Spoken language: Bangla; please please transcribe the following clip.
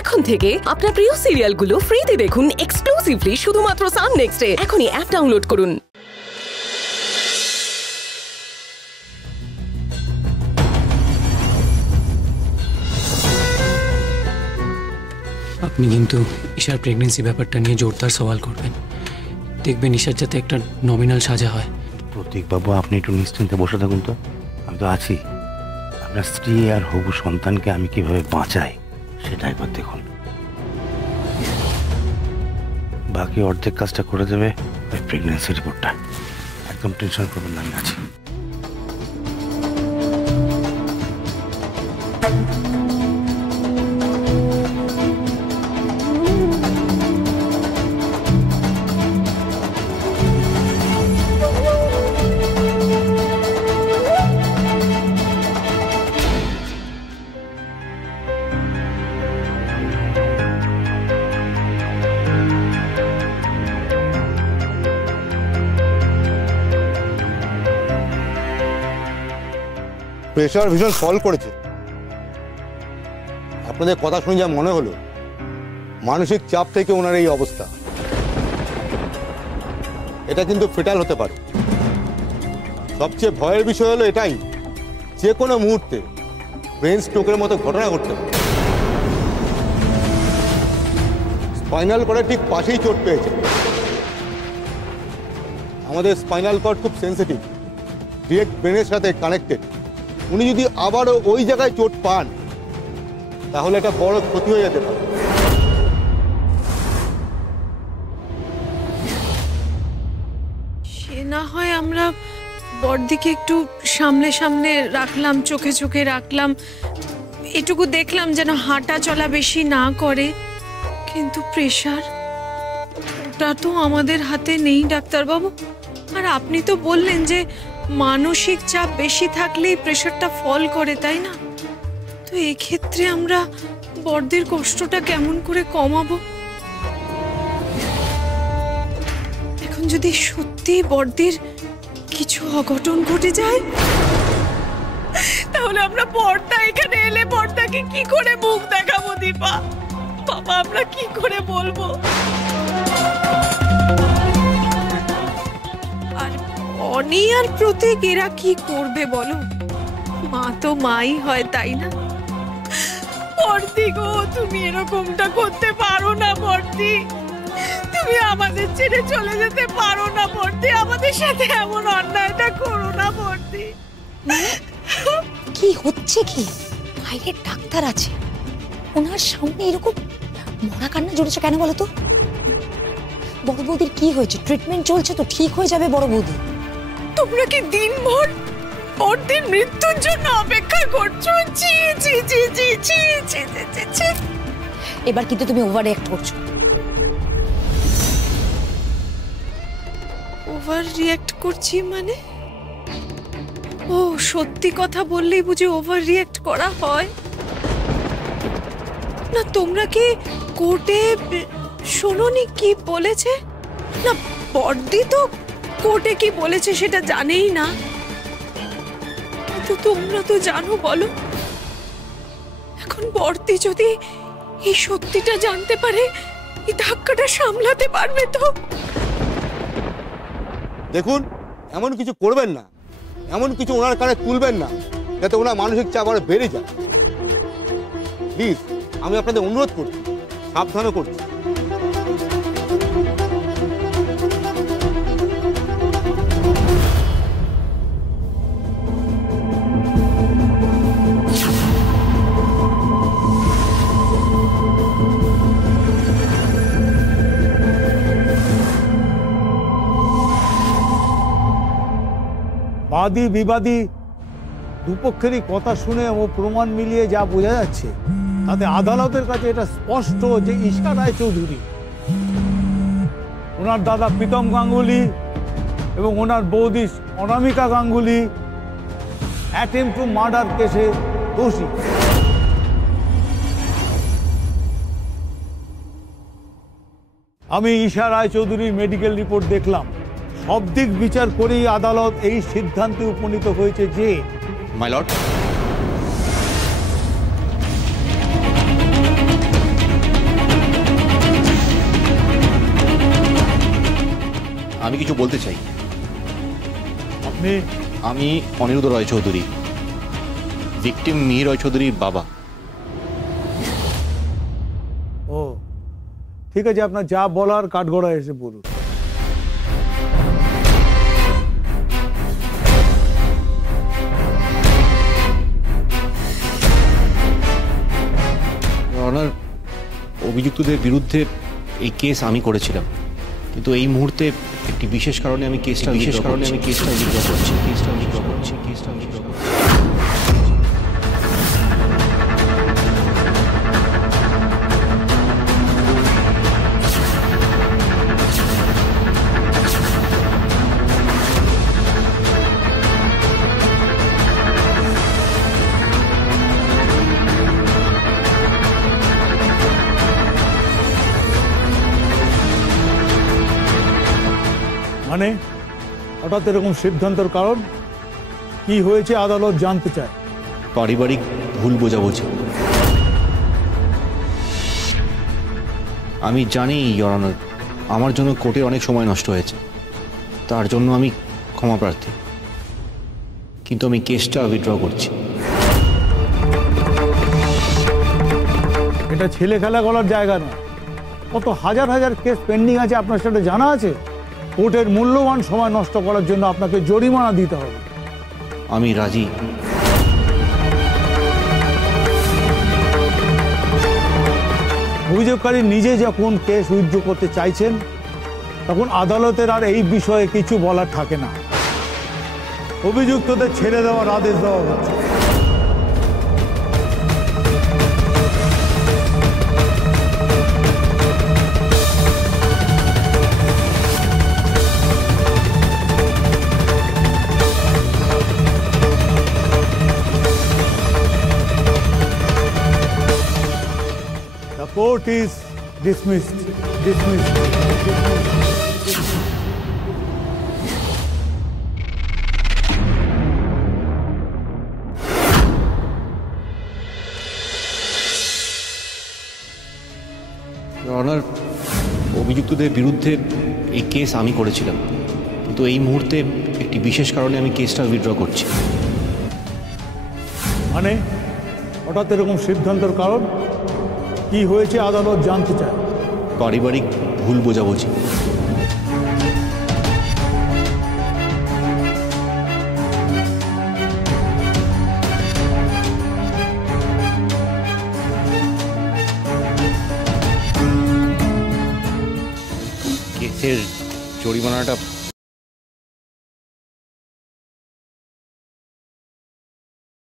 এখন থেকে আপনার প্রিয় সিরিয়ালগুলো ফ্রিতে দেখুন এক্সক্লুসিভলি শুধুমাত্র সান নেক্সটে। এখনই অ্যাপ ডাউনলোড করুন। আপনি কিন্তু ঈশার প্রেগনেন্সি ব্যাপারটা নিয়ে জোরদার সওয়াল করবেন, দেখবেন ঈশার যাতে একটা নমিনাল সাজা হয়। প্রতীকবাবু, আপনি একটু নিশ্চিন্তে বসে থাকুন তো, আমি তো আছি। আপনার স্ত্রী আর হবু সন্তানকে আমি কিভাবে বাঁচাই সেটা একবার দেখুন। বাকি অর্ধেক কাজটা করে দেবে ওই প্রেগনেন্সি রিপোর্টটা। একদম টেনশন করবেন না, আমি আছি। প্রেশার ভীষণ ফল করেছে। আপনাদের কথা শুনে যা মনে হলো, মানসিক চাপ থেকে ওনার এই অবস্থা। এটা কিন্তু ফেটাল হতে পারে। সবচেয়ে ভয়ের বিষয় হলো এটাই, যে কোনো মুহূর্তে ব্রেন স্ট্রোকের মতো ঘটনা ঘটতে পারে। স্পাইনাল কর্ডের ঠিক পাশেই চোট পেয়েছে। আমাদের স্পাইনাল কর্ড খুব সেন্সিটিভ, ডিরেক্ট ব্রেনের সাথে কানেক্টেড। উনি যদি আবারও ওই জায়গায় চোট পান তাহলে একটা বড় ক্ষতি হয়ে যেতে পারে। সে না হয় আমরা বড়দিকে একটু সামনে সামনে রাখলাম, চোখে চোখে রাখলাম, এটুকু দেখলাম যেন হাঁটা চলা বেশি না করে, কিন্তু প্রেশার ওটা তো আমাদের হাতে নেই ডাক্তারবাবু। আর আপনি তো বললেন যে মানসিক চাপ বেশি থাকলেই প্রেশারটা ফল করে, তাই না? তো এক্ষেত্রে আমরা বড়দের কষ্টটা কেমন করে কমাবো? এখন যদি সত্যি বড়দের কিছু অঘটন ঘটে যায় তাহলে আমরা বড়দা এখানে এলে বড়দাকে কি করে মুখ দেখাবো? দীপা বাবা, আমরা কি করে বলবো? অনি আর প্রতীক এরা কি করবে বলো? মা তো মাই হয়, তাই না? বর্দি গো, তুমি এরকমটা করতে পারো না বর্দি। তুমি আমাদের ছেড়ে চলে যেতে পারো না বর্দি। আমাদের সাথে এমন অন্যায়টা করো না বর্দি। কি হচ্ছে কি? বাইরে ডাক্তার আছে, ওনার সামনে এরকম মরা কান্না জড়েছে কেন বলো তো? বড় বৌদির কি হয়েছে? ট্রিটমেন্ট চলছে তো, ঠিক হয়ে যাবে বড় বৌদি। তোমরা কি দিনভর বড়দির মৃত্যুর জন্য অপেক্ষা করছো? জি জি জি জি জি জি জি জি। এবার কিন্তু তুমি ওভার রিঅ্যাক্ট করছো। ওভার রিঅ্যাক্ট করছি মানে? ও, সত্যি কথা বললেই বুঝি ওভার রিঅ্যাক্ট করা হয় না? তোমরা কি কোর্টে শোনোনি কি বলেছে? না, বড়দি তো কোর্টে কি বলেছে সেটা জানেই না, তো তোমরা তো জানো। বলো, এখন বড়দি যদি এই সত্যিটা জানতে পারে, এই ধাক্কাটা সামলাতে পারবে তো? দেখুন, এমন কিছু করবেন না, এমন কিছু ওনার কানে তুলবেন না যাতে ওনার মানসিক চাপ আরো বেড়ে যায়। প্লিজ, আমি আপনাদের অনুরোধ করছি, সাবধানও করছি। বাদী বিবাদী দুপক্ষেরই কথা শুনে ও প্রমাণ মিলিয়ে যা বোঝা যাচ্ছে, তাতে আদালতের কাছে এটা স্পষ্ট যে ঈশা রায়চৌধুরী, ওনার দাদা প্রীতম গাঙ্গুলি এবং ওনার বৌদি অনামিকা গাঙ্গুলি অ্যাটেম্পট টু মার্ডার কেসে দোষী। আমি ঈশা রায়চৌধুরীর মেডিকেল রিপোর্ট দেখলাম। সব দিক বিচার করেই আদালত এই সিদ্ধান্তে উপনীত হয়েছে যে মাই লর্ড, কিছু বলতে চাই। আপনি? আমি অনিরুদ্ধ রায়চৌধুরী, ভিকটিম মিহির রায়চৌধুরীর বাবা। ও ঠিক আছে, আপনার যা বলার কাঠগড়ায় এসে বলুন। অনার, অভিযুক্তদের বিরুদ্ধে এই কেস আমি করেছিলাম, কিন্তু এই মুহূর্তে একটি বিশেষ কারণে আমি কেসটা উইথড্র করছি। মানে হঠাৎ এরকম সিদ্ধান্তের কারণ কি হয়েছে আদালত জানতে চায়। পারিবারিক ভুল বোঝাবুঝি। আমি জানি ইওর অনার, আমার জন্য কোর্টে অনেক সময় নষ্ট হয়েছে, তার জন্য আমি ক্ষমা প্রার্থী, কিন্তু আমি কেসটা উইথড্র করছি। এটা ছেলে খেলা করার জায়গা নয়। কত হাজার হাজার কেস পেন্ডিং আছে, আপনার সাথে জানা আছে। কোর্টের মূল্যবান সময় নষ্ট করার জন্য আপনাকে জরিমানা দিতে হবে। আমি রাজি। অভিযোগকারী নিজে যখন কেস উইথড্র করতে চাইছেন, তখন আদালতের আর এই বিষয়ে কিছু বলার থাকে না। অভিযুক্তদের ছেড়ে দেওয়ার আদেশ দেওয়া হচ্ছে। The court is dismissed. Honour, অভিযুক্তদের বিরুদ্ধে এই কেস আমি করেছিলাম, কিন্তু এই মুহূর্তে একটি বিশেষ কারণে আমি কেসটা উইথড্র করছি। মানে হঠাৎ এরকম সিদ্ধান্তের কারণ কি হয়েছে আদালত জানতে চায়। পারিবারিক ভুল বোঝাবুঝি। কেসের জরিমানাটা